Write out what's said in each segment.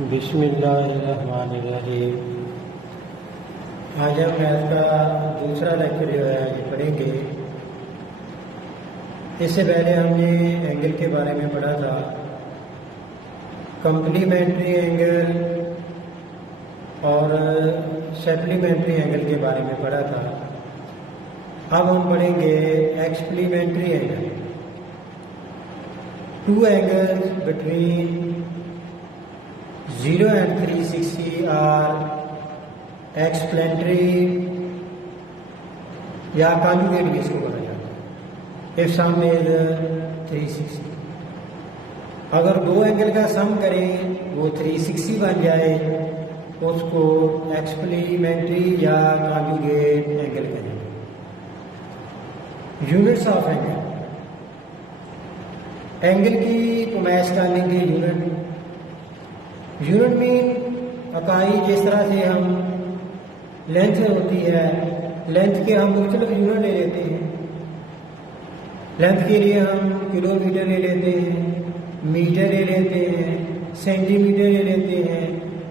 बिस्मिल्लाहिर्रहमानिर्रहीम। आज हम मैथ का दूसरा लेक्चर जो है ये पढ़ेंगे। इससे पहले हमने एंगल के बारे में पढ़ा था, कम्प्लीमेंट्री एंगल और सप्लीमेंट्री एंगल के बारे में पढ़ा था। अब हम पढ़ेंगे explementary angle. Two angles between 0 and 360 are explementary या कॉन्जुगेट भी इसको बोला जाता है। इफ सम इज 360, अगर दो एंगल का सम करें वो 360 बन जाए तो उसको एक्सप्लीमेंट्री या कॉन्जुगेट एंगल कहेंगे। यूनिट्स ऑफ एंगल, एंगल की पैमाइश करने के यूनिट मीन इकाई। जिस तरह से हम लेंथ होती है, लेंथ के हम मुख्तलिफ यूनिट ले लेते हैं। लेंथ के लिए हम किलोमीटर ले लेते हैं, मीटर ले लेते हैं, सेंटीमीटर ले लेते हैं,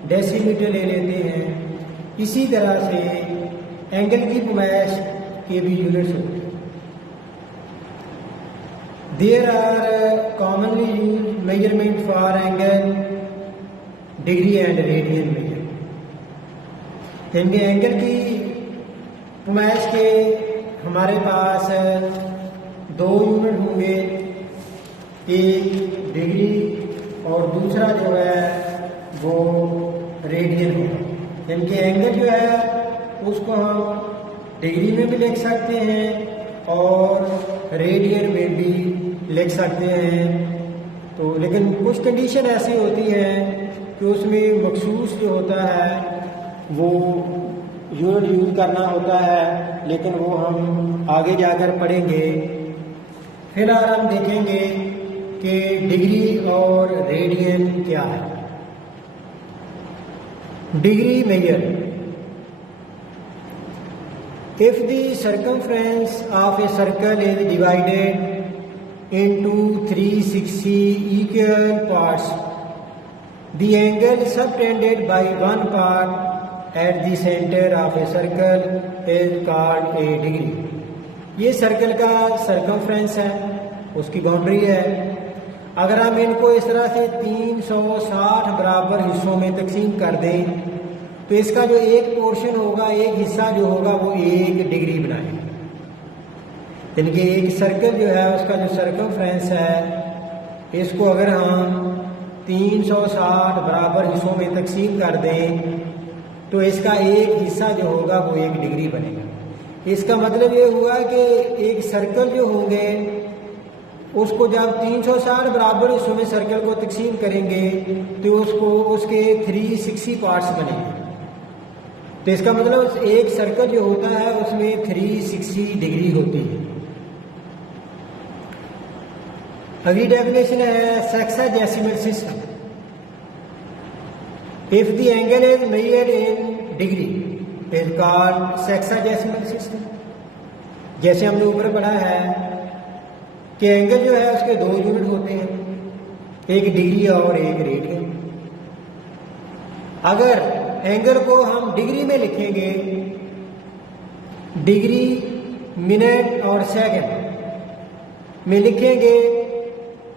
डेसीमीटर ले लेते हैं। इसी तरह से एंगल की पैमाइश के भी यूनिट्स होते हैं। There are commonly use measurement for angle degree and radian में। इनके एंगल की पैमाइश के हमारे पास दो यूनिट होंगे, एक डिग्री और दूसरा जो है वो रेडियन होगा। इनके एंगल जो है उसको हम डिग्री में भी लिख सकते हैं और रेडियन में भी लिख सकते हैं। तो लेकिन कुछ कंडीशन ऐसी होती है कि उसमें मखसूस जो होता है वो यूनिट यूज करना होता है, लेकिन वो हम आगे जाकर पढ़ेंगे। फिलहाल हम देखेंगे कि डिग्री और रेडियन क्या है। Degree measure, if the circumference of a circle is divided into 360 equal parts, the angle subtended by one part at the center of a circle is called a degree। ये circle का circumference है, उसकी boundary है। अगर हम इनको इस तरह से 360 बराबर हिस्सों में तकसीम कर दें तो इसका जो एक पोर्शन होगा, एक हिस्सा जो होगा वो एक डिग्री बनाएगा। इनके एक सर्कल जो है उसका जो सर्कमफ्रेंस है, इसको अगर हम 360 बराबर हिस्सों में तकसीम कर दें तो इसका एक हिस्सा जो होगा वो एक डिग्री बनेगा। इसका मतलब ये हुआ कि एक सर्कल जो होंगे उसको जब 360 बराबर हिस्सों में सर्कल को तकसीम करेंगे तो उसको उसके 360 पार्ट्स बनेंगे। तो इसका मतलब एक सर्कल जो होता है उसमें 360 डिग्री होती है। अगली डेफिनेशन है sexagesimal system. If the angle is measured in degree is called sexagesimal system. जैसे हमने ऊपर पढ़ा है कि एंगल जो है उसके दो यूनिट होते हैं, एक डिग्री और एक रेडियन। अगर एंगल को हम डिग्री में लिखेंगे, डिग्री मिनट और सेकंड में लिखेंगे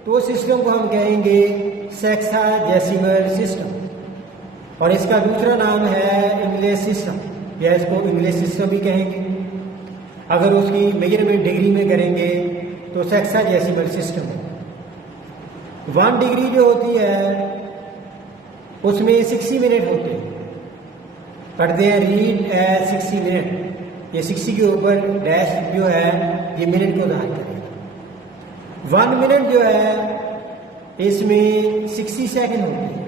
तो सिस्टम को हम कहेंगे सेक्साडेसिमल सिस्टम। और इसका दूसरा नाम है इंग्लिश सिस्टम, या इसको इंग्लिश सिस्टम भी कहेंगे। अगर उसकी मेजरमेंट डिग्री में करेंगे तो सेक्साडेसिमल सिस्टम है। 1 डिग्री जो होती है उसमें 60 मिनट होते हैं, पढ़ते हैं रीड एज 60 मिनट। ये 60 के ऊपर डैश जो है ये मिनट को दाखिल करेगा। 1 मिनट जो है इसमें 60 सेकंड होते हैं,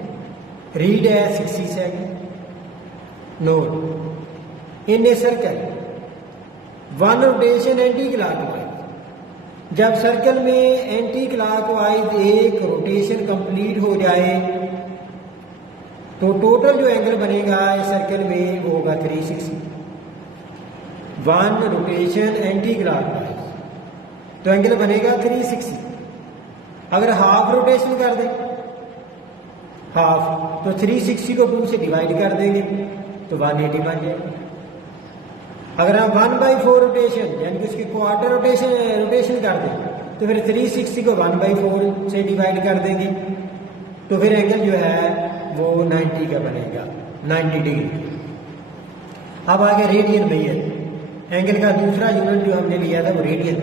रीड है 60 second. Note, in a circle 1 rotation anti clockwise. जब सर्कल में एंटी क्लॉकवाइज एक रोटेशन कंप्लीट हो जाए तो टोटल जो एंगल बनेगा इस सर्कल में वो होगा 360। 1 रोटेशन एंटी क्लॉकवाइज तो एंगल बनेगा 360। अगर हाफ रोटेशन कर दें हाफ, तो 360 को 2 से डिवाइड कर देंगे तो 180 बन जाएगा। अगर हम 1/4 रोटेशन यानी कि उसकी क्वार्टर रोटेशन कर दें तो फिर 360 को 1/4 से डिवाइड कर देंगे तो फिर एंगल जो है वो 90 का बनेगा, 90 डिग्री। अब आगे रेडियन मेजर, एंगल का दूसरा यूनिट जो हमने लिया था वो radian.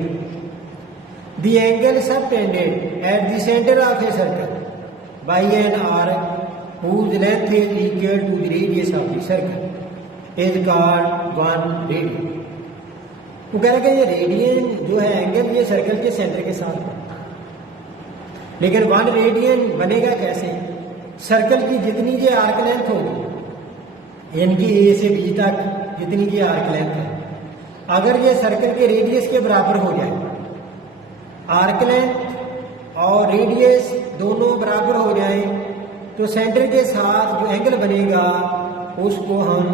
The angle subtended at the centre of a circle by an arc whose length is equal to the radius of the circle is called 1 radian। वो कह रहा है कि ये रेडियन जो है एंगल ये सर्कल के सेंटर के साथ है, लेकिन 1 रेडियन बनेगा कैसे? सर्कल की जितनी ये आर्क लेंथ होगी, इनकी ए से बी तक जितनी ये आर्क लेंथ है, अगर ये सर्कल के रेडियस के बराबर हो जाए, आर्क लेंथ और रेडियस दोनों बराबर हो जाए, तो सेंटर के साथ जो एंगल बनेगा उसको हम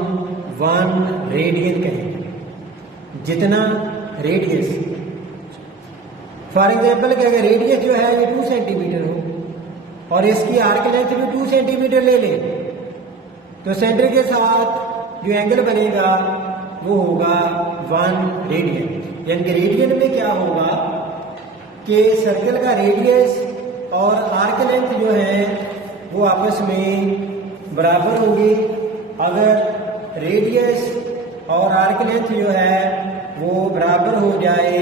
1 रेडियन कहेंगे। जितना रेडियस, फॉर एग्जाम्पल कि अगर रेडियस जो है ये 2 सेंटीमीटर हो और इसकी आर्क लेंथ भी 2 सेंटीमीटर ले लें, तो सेंटर के साथ जो एंगल बनेगा वो होगा 1 रेडियन। यानी कि रेडियन में क्या होगा कि सर्कल का रेडियस और आर्क लेंथ जो है वो आपस में बराबर होंगे। अगर रेडियस और आर्क लेंथ जो है वो बराबर हो जाए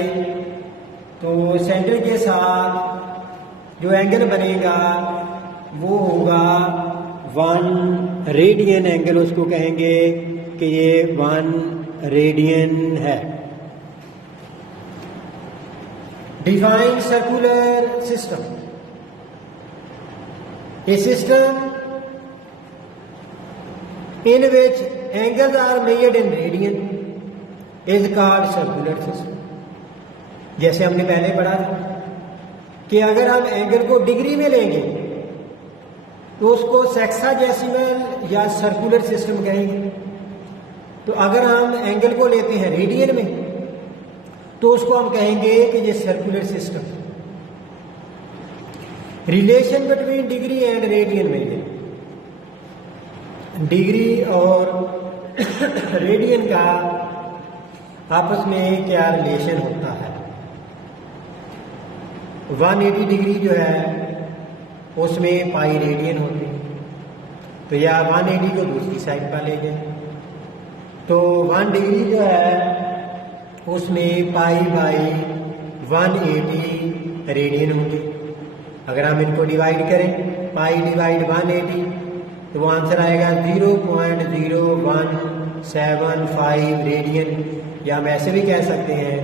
तो सेंटर के साथ जो एंगल बनेगा वो होगा 1 रेडियन एंगल, उसको कहेंगे कि ये 1 रेडियन है। Define circular system, a system in which angles are measured in radian is called circular system। जैसे हमने पहले पढ़ा था कि अगर हम एंगल को डिग्री में लेंगे तो उसको सेक्साडेसिमल या सर्कुलर सिस्टम कहेंगे। तो अगर हम एंगल को लेते हैं रेडियन में तो उसको हम कहेंगे कि ये circular system. Relation between degree and radian में, डिग्री और रेडियन का आपस में क्या रिलेशन होता है? 180 डिग्री जो है उसमें पाई रेडियन होते हैं, तो या 180 को दूसरी साइड पर ले जाए तो 1 डिग्री जो है उसमें पाई बाई 180 रेडियन होंगे। अगर हम इनको डिवाइड करें, पाई डिवाइड 180, तो वो आंसर आएगा 0.0175 रेडियन। या हम ऐसे भी कह सकते हैं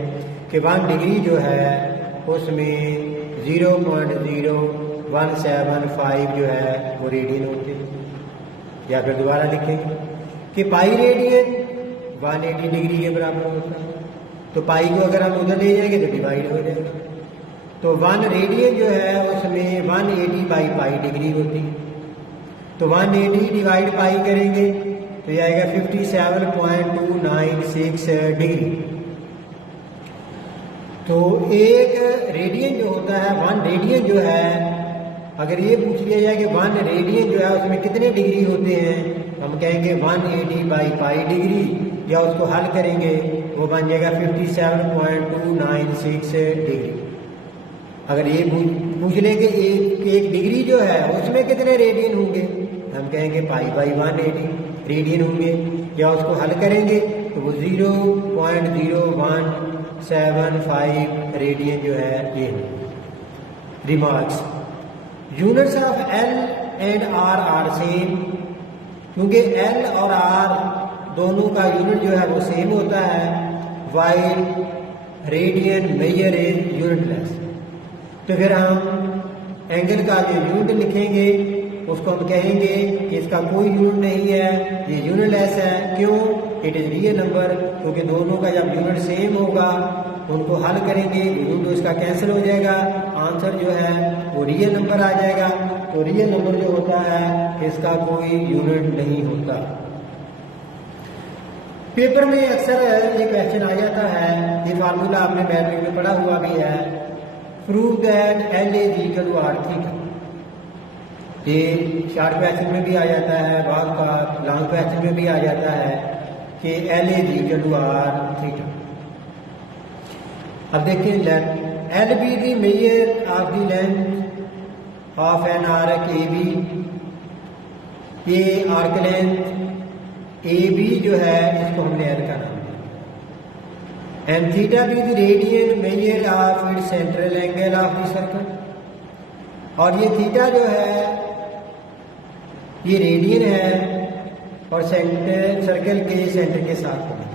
कि 1 डिग्री जो है उसमें 0.0175 जो है वो रेडियन होते हैं। या फिर दोबारा लिखेंगे कि पाई रेडियन 180 डिग्री के बराबर होता है, तो पाई को अगर हम उधर ले जाएंगे तो डिवाइड हो जाएगा। तो 1 रेडियन जो है उसमें 180 बाई पाई डिग्री होती है, तो 180 डिवाइड पाई करेंगे तो ये आएगा 57.296 डिग्री। तो एक रेडियन जो होता है, 1 रेडियन जो है, अगर ये पूछ लिया जाए कि 1 रेडियन जो है उसमें कितने डिग्री होते हैं, हम कहेंगे 180 बाई पाई डिग्री, या उसको हल करेंगे वो बन जाएगा 57.296 डिग्री। अगर ये पूछ लें कि एक डिग्री जो है उसमें कितने रेडियन होंगे, हम कहेंगे पाई बाई 180 रेडियन होंगे, या उसको हल करेंगे तो वो 0.0175 रेडियन जो है ये। Remarks, units of L and R are same, क्योंकि एल और आर दोनों का यूनिट जो है वो सेम होता है, while radian measure is unitless. तो फिर हम एंगल का जो यूनिट लिखेंगे उसको हम कहेंगे कि इसका कोई यूनिट नहीं है, ये यूनिटलेस है। क्यों? इट इज़ रियल नंबर, क्योंकि दोनों का जब यूनिट सेम होगा उनको हल करेंगे, यूनिट उसका कैंसिल हो जाएगा, आंसर जो है वो रियल नंबर आ जाएगा। तो रियल नंबर जो होता है इसका कोई यूनिट नहीं होता। पेपर में अक्सर ये क्वेश्चन आ जाता है, ये फार्मूला आपने मैथमेटिक्स में पढ़ा हुआ भी है, prove that L is equal to R theta. ये शॉर्ट क्वेश्चन में भी आ जाता है, बाद का लॉन्ग क्वेश्चन में भी आ जाता है कि L is equal to R theta. अब देखिए, let L be the measure of the length of an arc A B. ये आर्क लेंथ ए बी जो है इसको हमने L का नाम दिया। And theta be the radian measure of its central angle of the circle. और ये थीटा जो है ये रेडियन है और सेंटर सर्कल के सेंटर के साथ होगा।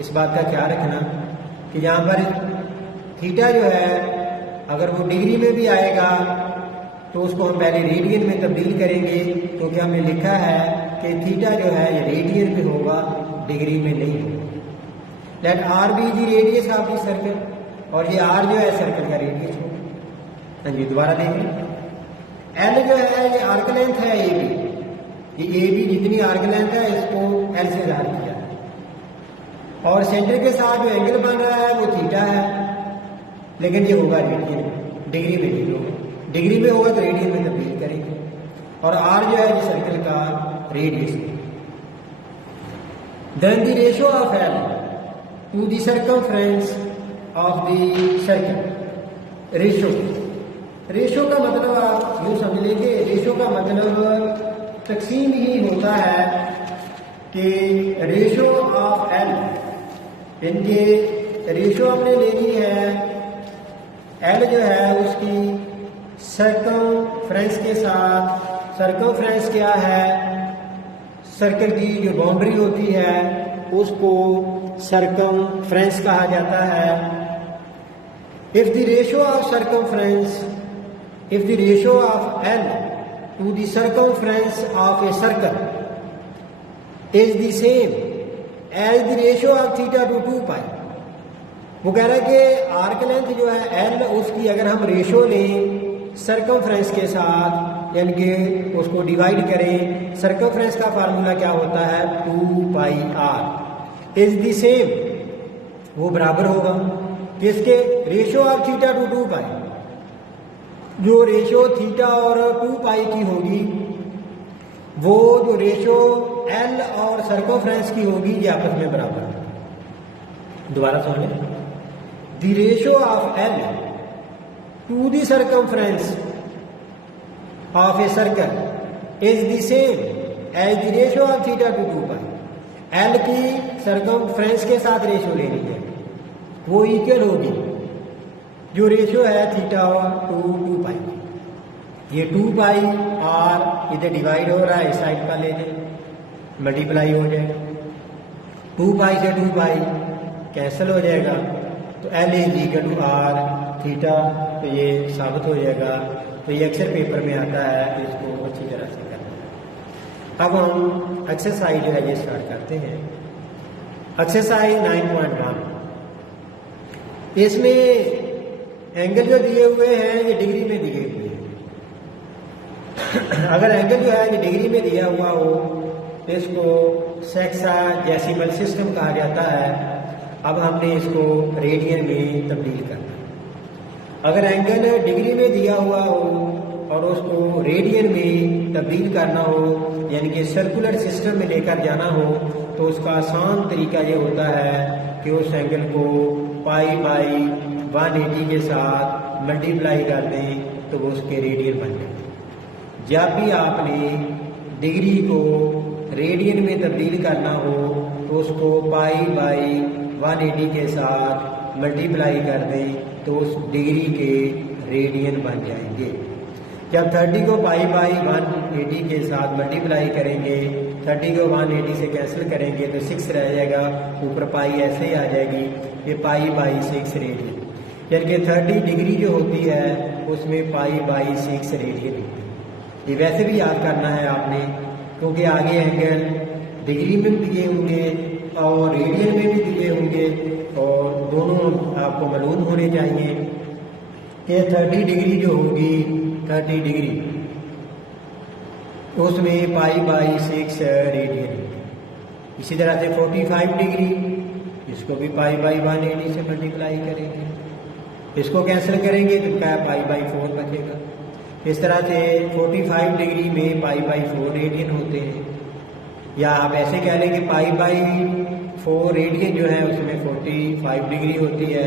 इस बात का ख्याल रखना कि यहाँ पर थीटा जो है अगर वो डिग्री में भी आएगा तो उसको हम पहले रेडियन में तब्दील करेंगे, क्योंकि हमने लिखा है कि थीटा जो है ये रेडियन में होगा, डिग्री में नहीं होगा। Let R be the radius of the circle, और ये आर जो है सर्कल का रेडियस होगा। हाँ जी, दोबारा देखें, एल जो है ये आर्क लेंथ है ए बी, ये ए बी जितनी आर्क लेंथ है इसको एल से ज़ाहिर किया है, और सेंटर के साथ जो एंगल बन रहा है वो थीटा है, लेकिन ये होगा रेडियन में, डिग्री में नहीं होगा। डिग्री में होगा तो रेडियन में तब्दील करेंगे, और आर जो है ये सर्कल का रेडियस है। Then the ratio of L to the circumference of the circle. Ratio का मतलब आप यूँ समझ लेंगे, रेशियो का मतलब तकसीम ही होता है कि रेशियो ऑफ एल, इनके रेशियो हमने लेनी है, एल जो है उसकी सर्कमफ्रेंस के साथ। सर्कमफ्रेंस क्या है? सर्कल की जो बाउंड्री होती है उसको सर्कमफ्रेंस कहा जाता है। If the ratio of circumference, if the ratio of L to the circumference of a circle is the same as the ratio of theta to 2 pi, वो कह रहा है कि आर्क लेंथ जो है L उसकी अगर हम रेशियो लें सर्कमफ्रेंस के साथ, यानी कि उसको डिवाइड करें, सर्कमफ्रेंस का फार्मूला क्या होता है 2 पाई r इज द सेम, वो बराबर होगा किसके? रेशियो ऑफ थीटा टू 2 पाई। जो रेशियो थीटा और 2 पाई की होगी वो जो रेशियो एल और सर्कमफ्रेंस की होगी ये आपस में बराबर है। दोबारा सुन लें, the ratio of L to the circumference of a circle is the same as the ratio of theta to 2 pi. L की सर्कमफ्रेंस के साथ रेशियो लेनी है, वो इक्वल होगी जो रेशियो है थीटा टू 2 पाई। ये 2 पाई आर इधर डिवाइड हो रहा है, इस साइड का ले जाए, मल्टीप्लाई हो जाएगा, 2 पाई से 2 पाई कैंसिल हो जाएगा, तो L is equal to R theta, तो ये साबित हो जाएगा। तो ये अक्सर पेपर में आता है, इसको अच्छी तरह से करना है। अब हम एक्सरसाइज जो है ये स्टार्ट करते हैं। एक्सरसाइज 9.1, इसमें एंगल जो दिए हुए हैं ये डिग्री में दिए हुए हैं। अगर एंगल जो है ये डिग्री में दिया हुआ हो तो इसको सेक्साडेसिमल सिस्टम कहा जाता है। अब हमने इसको रेडियन में तब्दील करना। अगर एंगल डिग्री में दिया हुआ हो और उसको रेडियन में तब्दील करना हो, यानी कि सर्कुलर सिस्टम में लेकर जाना हो, तो उसका आसान तरीका ये होता है कि उस एंगल को पाई बाई 180 के साथ मल्टीप्लाई कर दें तो वो उसके रेडियन बन जाए। जब भी आपने डिग्री को रेडियन में तब्दील करना हो तो उसको पाई बाई 180 के साथ मल्टीप्लाई कर दें तो उस डिग्री के रेडियन बन जाएंगे। जब 30 को पाई बाई 180 के साथ मल्टीप्लाई करेंगे, 30 को 180 से कैंसिल करेंगे तो 6 रह जाएगा, ऊपर पाई ऐसे ही आ जाएगी, ये पाई बाई 6 रेडियन, यानी कि 30 डिग्री जो होती है उसमें पाई बाई 6 रेडियन होती है। ये वैसे भी याद करना है आपने, क्योंकि आगे एंगल डिग्री में भी दिए होंगे और रेडियन में भी दिए होंगे, और दोनों आपको मालूम होने चाहिए कि 30 डिग्री जो होगी 30 डिग्री उसमें पाई बाई 6 रेडियन होगी। इसी तरह से 45 डिग्री, इसको भी पाई बाई 180 से मल्टीप्लाई करेंगे, इसको कैंसिल करेंगे तो क्या पाई बाई 4 बचेगा। इस तरह से 45 डिग्री में पाई बाई 4 रेडियन होते हैं, या आप ऐसे कह लें कि पाई बाई 4 रेडियन जो है उसमें 45 डिग्री होती है,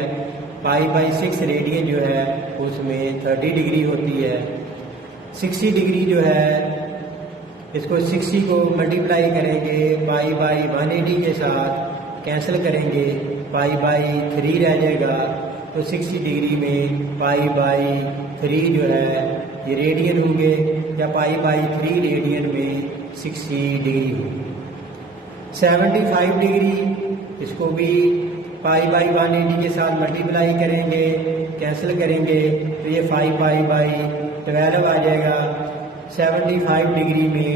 पाई बाई 6 रेडियन जो है उसमें 30 डिग्री होती है। 60 डिग्री जो है इसको 60 को मल्टीप्लाई करेंगे पाई बाई 180 के साथ, कैंसिल करेंगे, पाई बाई 3 रह जाएगा। तो 60 डिग्री में पाई बाई 3 जो है ये रेडियन होंगे, या पाई बाई 3 रेडियन में 60 डिग्री होगी। 75 डिग्री इसको भी पाई बाई 180 के साथ मल्टीप्लाई करेंगे, कैंसिल करेंगे, तो ये 5 पाई बाई 12 आ जाएगा। 75 डिग्री में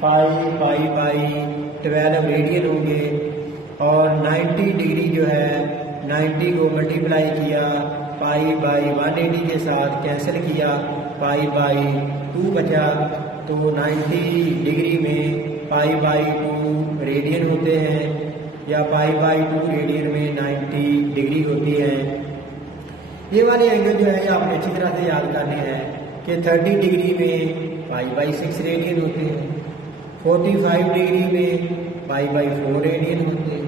5 पाई बाई 12 रेडियन होंगे। और 90 डिग्री जो है 90 को मल्टीप्लाई किया पाई बाई 180 के साथ, कैंसिल किया, पाई बाई 2 बचा। तो 90 डिग्री में पाई बाई 2 रेडियन होते हैं, या पाई बाई 2 रेडियन में 90 डिग्री होती है। ये वाले एंगल जो है ये आपने अच्छी तरह से याद करने हैं कि 30 डिग्री में पाई बाई 6 रेडियन होते हैं, 45 डिग्री में पाई बाई 4 रेडियन होते हैं,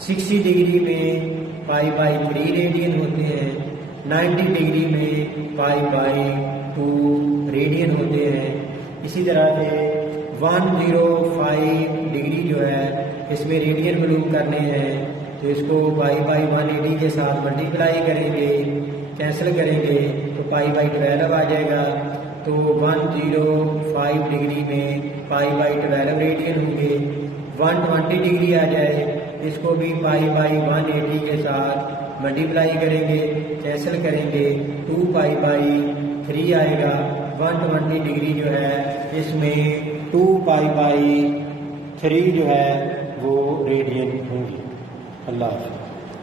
60 डिग्री में पाई बाई 3 रेडियन होते हैं, 90 डिग्री में पाई बाई 2 रेडियन होते हैं। इसी तरह से 105 डिग्री जो है इसमें रेडियन मालूम करने हैं, तो इसको पाई बाई 180 के साथ मल्टीप्लाई करेंगे, कैंसिल करेंगे, तो पाई बाई 12 आ जाएगा। तो 105 डिग्री में पाई बाई 12 रेडियन होंगे। 120 डिग्री आ जाए, इसको भी पाई बाई 180 के साथ मल्टीप्लाई करेंगे, कैंसिल करेंगे, 2 पाई बाई 3 आएगा। 120 डिग्री जो है इसमें 2 पाई बाई 3 जो है वो रेडियन होंगी। अल्लाह हाफ़िज़।